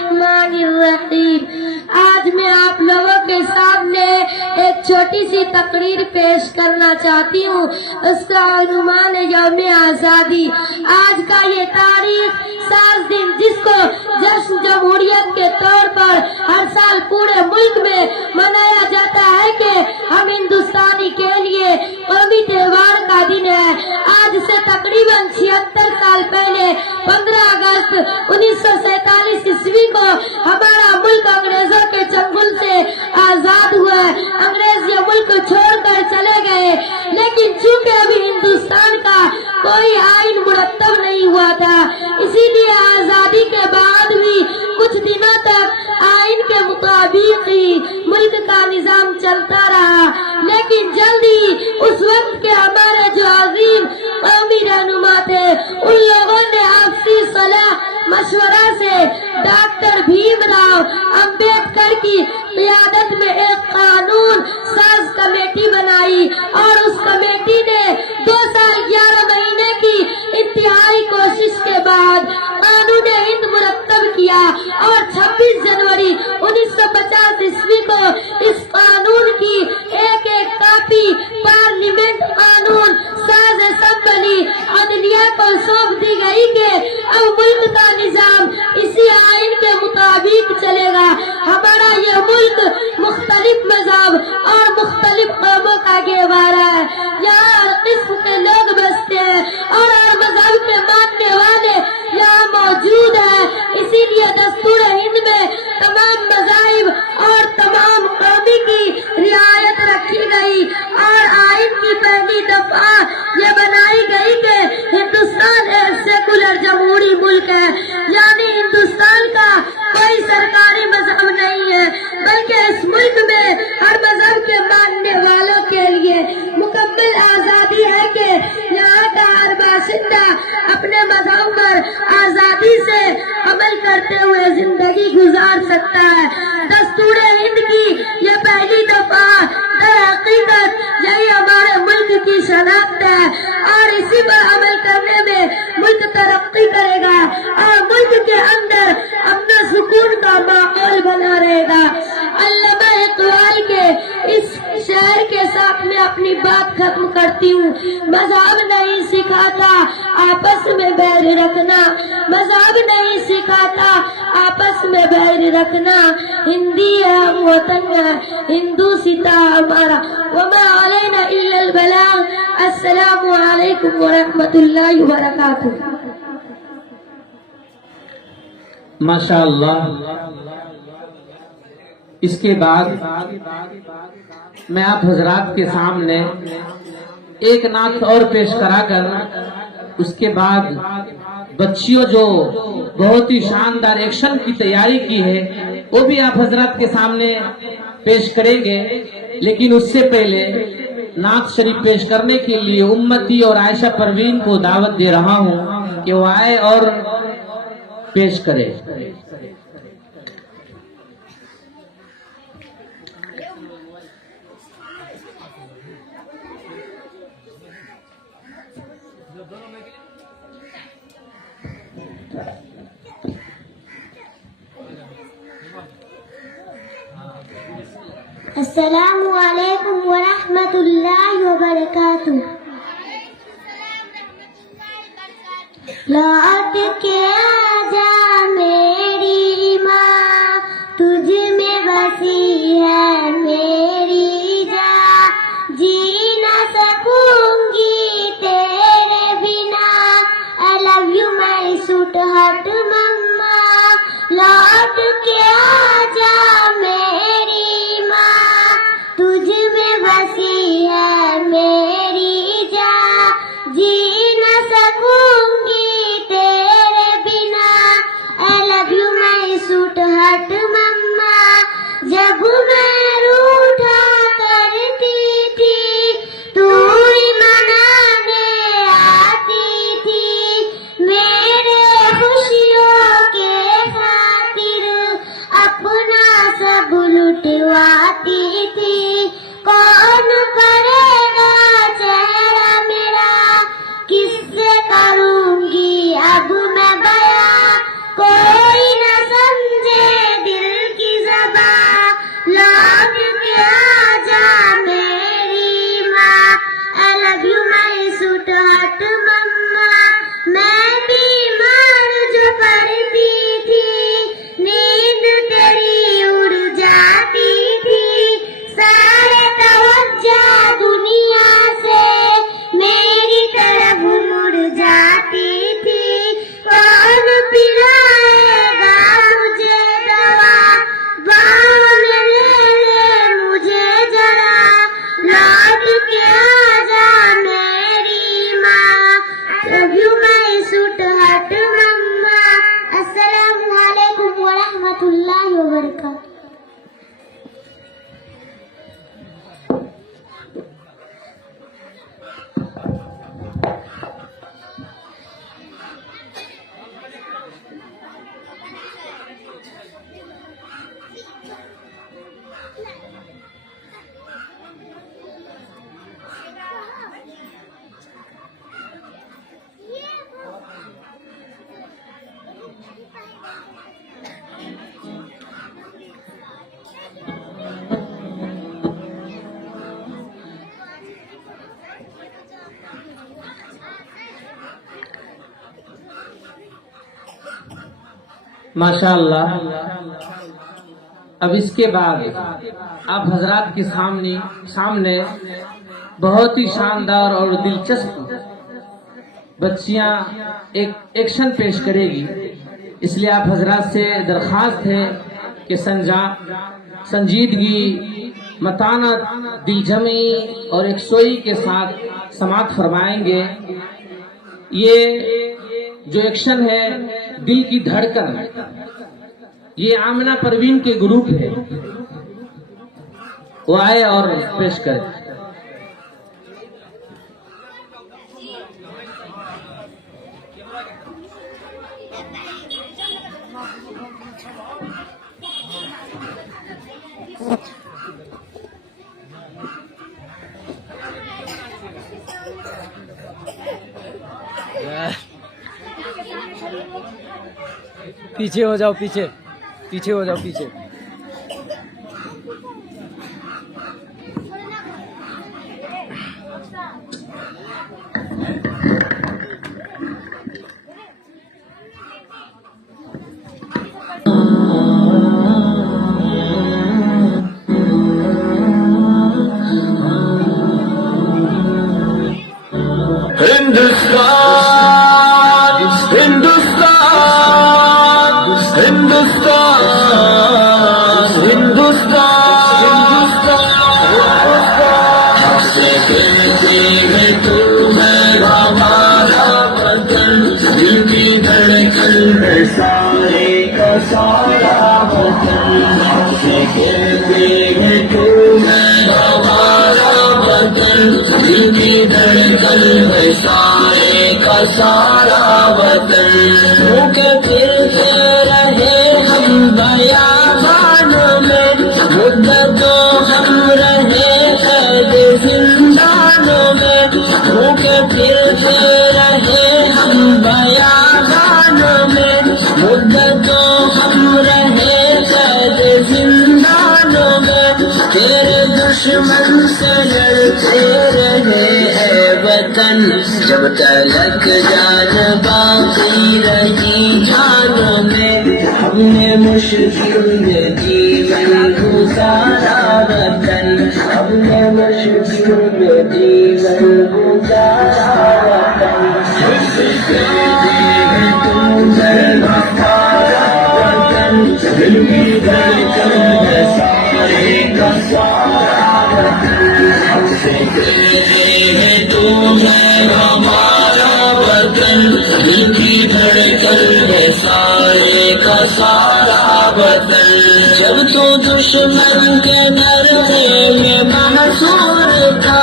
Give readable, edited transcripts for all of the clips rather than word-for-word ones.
बिस्मिल्लाहिर्रहमानिर्रहीम। आज मैं आप लोगों के सामने एक छोटी सी तकरीर पेश करना चाहती हूँ। उसका अनुमान है यौम आज़ादी। आज का ये तारीख 7 दिन जिसको जश्न जमहूरियत के तौर पर हर साल पूरे मुल्क में मनाया जाता है कि हम हिंदुस्तानी के लिए कौमी त्योहार का दिन है। आज से तकरीबन 76 साल पहले 15 अगस्त 1947 ईस्वी को हमारा मुल्क अंग्रेजों के चंगुल से आजाद हुआ। अंग्रेज ये मुल्क छोड़कर चले गए, लेकिन चूंकि अभी हिंदुस्तान का कोई आइन मुरत्तब नहीं हुआ था, इसीलिए आजादी के बाद भी कुछ दिनों तक आइन के मुताबिक ही मुल्क का निजाम चलता रहा। लेकिन जल्दी उस वक्त के हमारे जो अजीम कौमी रहनुमा थे, उन लोगों ने आपसी सलाह मशवरा से डॉक्टर भीमराव अंबेडकर की क़ियादत में एक कानून साज कमेटी बनाई और उस कमेटी ने 2 साल 11 महीने की इंतहाई कोशिश के बाद कानून हिंद मुरत्तब किया और 26 जनवरी 1950 ईस्वी को इस कानून की एक कापी पार्लियामेंट कानून साज असेंबली अदलिया को सौंप दी गई कि अब मुल्क का निजाम इसी आइन के मुताबिक चलेगा। हमारा ये मुल्क मुख्तलिफ मज़हब और मुख्तलिफ कौमों का गहवारा है। यहाँ हर किस्म के लोग बसते हैं और हर मजहब के मानने वाले यहाँ मौजूद है। इसीलिए दस्तूर हिंद में तमाम मज़ाहिब और तमाम कौमी की रियायत रखी गई और आइन की पहली दफा ये बनाई गई कि हिंदुस्तान एक सेकुलर जमहूरी मुल्क है, यानी हिंदुस्तान का कोई सरकारी मजहब नहीं है, बल्कि इस मुल्क में हर मजहब के मानने वालों के लिए मुकम्मल आजादी है कि यहाँ का हर बाशिंदा अपने मजहब पर आजादी से अमल करते हुए जिंदगी गुजार सकता है। दस्तूर हिंद की ये पहली दफा हकीकत यही हमारे मुल्क की शनाख्त है और इसी पर अमल करने में मुल्क तरक्की करेगा और मुल्क के अंदर अपना सुकून का माहौल बना रहेगा। अल्लामा इक़बाल के इस शेर के साथ मैं अपनी बात खत्म करती हूँ। मजहब नहीं सिखाता आपस में बैर रखना, मजहब नहीं सिखाता आपस में बैर रखना। हिंदी है हम वतन है, हिंदू सीता हमारा। वमा अलैना इल्लल बलाग। अस्सलामु अलैकुम व रहमतुल्लाहि व बरकातुहू। माशाअल्लाह। इसके बाद मैं आप हजरात के सामने एक नात और पेश कराकर उसके बाद बच्चियों जो बहुत ही शानदार एक्शन की तैयारी की है वो भी आप हजरात के सामने पेश करेंगे। लेकिन उससे पहले नात शरीफ पेश करने के लिए उम्मती और आयशा परवीन को दावत दे रहा हूँ कि वो आए और पेश करे। अस्सलामु अलैकुम व रहमतुल्लाहि व बरकातुहू। लौट के आजा मेरी माँ, तुझ में बसी है मेरी जान, जी न सकूंगी तेरे बिना। I love you my sweetheart मम्मा। लौट के आजा मेरी माँ, तुझ में बसी है मेरी जान, जी न सकूंगी तेरे बिना। I love you my sweetheart मम्मा। जब मैं रूठा करती थी तू ही मनाने आती थी, मेरे खुशियों के खातिर अपना सब लुटवाती थी। कौन करेगा चेहरा मेरा, किससे करूंगी अब मैं बयां, कोई न समझे وبرکاتہ. ماشاءاللہ. اب اس کے بعد آپ حضرات کے سامنے بہت ہی شاندار اور دلچسپ بچیاں ایک ایکشن پیش کرے گی. اس لیے آپ حضرات سے درخواست ہے کہ سنجیدگی، متانت، دل جمعی اور یکسوئی کے ساتھ سماعت فرمائیں گے. یہ جو ایکشن ہے دل کی دھڑکن، یہ آمنہ پروین کے گروپ ہے، وہ آئے اور پیش کریں. پیچھے ہو جاؤ، پیچھے ہو جاؤ، پیچھے. سارا وطن کے پھرتے رہے ہم بیابان میں، مدتوں ہم رہے قید زندانوں میں. کے پھرتے رہے ہم بیابان میں، مدتوں ہم رہے قید زندانوں میں. تیرے دشمن سے لڑتے رہے اے وطن، جب تلک جان باقی رہی جانوں میں. ہم نے مشکل میں جیون گزارا وطن، ہم نے مشکل میں جیون گزارا وطن. تم ہمارا وطن، دل کی دھڑکن ہے سارے کا سارا وطن. ہم سے کہتے ہیں تم ہمارا وطن، دل کی دھڑکن ہے سارے کا سارا وطن. جب تو دشمن کے نرغے میں محصور تھا،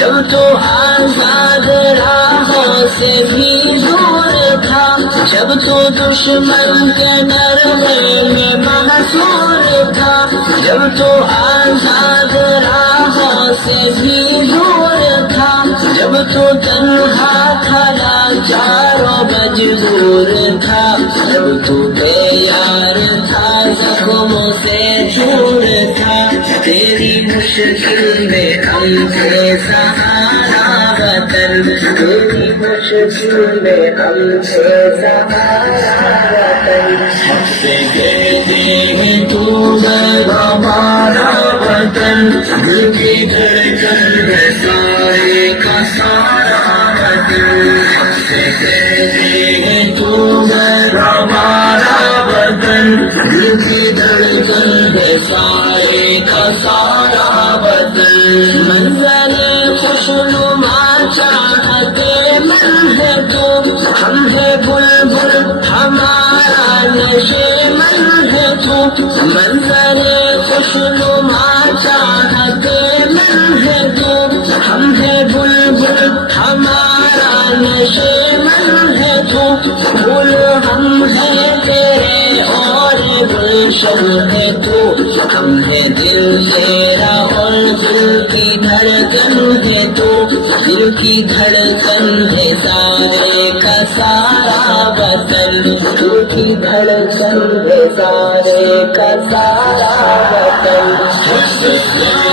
جب تو آزاد راہوں سے بھی دور تھا، جب تو دشمن کے نرغے میں محصور تھا، جب تو آزاد راہوں سے بھی دور تھا، جب تو تنہا تھا لاچار و مجبور تھا، جب تو بے یار تھا زخموں سے چور تھا. تیری مشکل میں ہم تھے سہارا وطن، تیری مشکل میں ہم تھے سہارا وطن. ہم سے کہتے ہیں تو ہے ہمارا وطن، دل کی دھڑکن ہے سارے کا سارا وطن. ہم سے کہتے ہیں تو ہے ہمارا وطن، دل کی دھڑکن ہے سارے کا سارا وطن. منظر خوشنما چاہتے من ہے تو، ہم ہے بلبل ہمارا نشے من ہے تو. منظر خوشنما چاہت من ہے تو، ہم ہے بلبل ہمارا نشیمن ہے تو، پھول ہم ہے تیرے اور گلشن ہے تو، ہم ہے دل تیرا اور دل کی دھڑکن ہے تو، دل کی دھڑکن ہے سارے کا سارا وطن، دل کی دھڑکن ہے سارے کا سارا وطن۔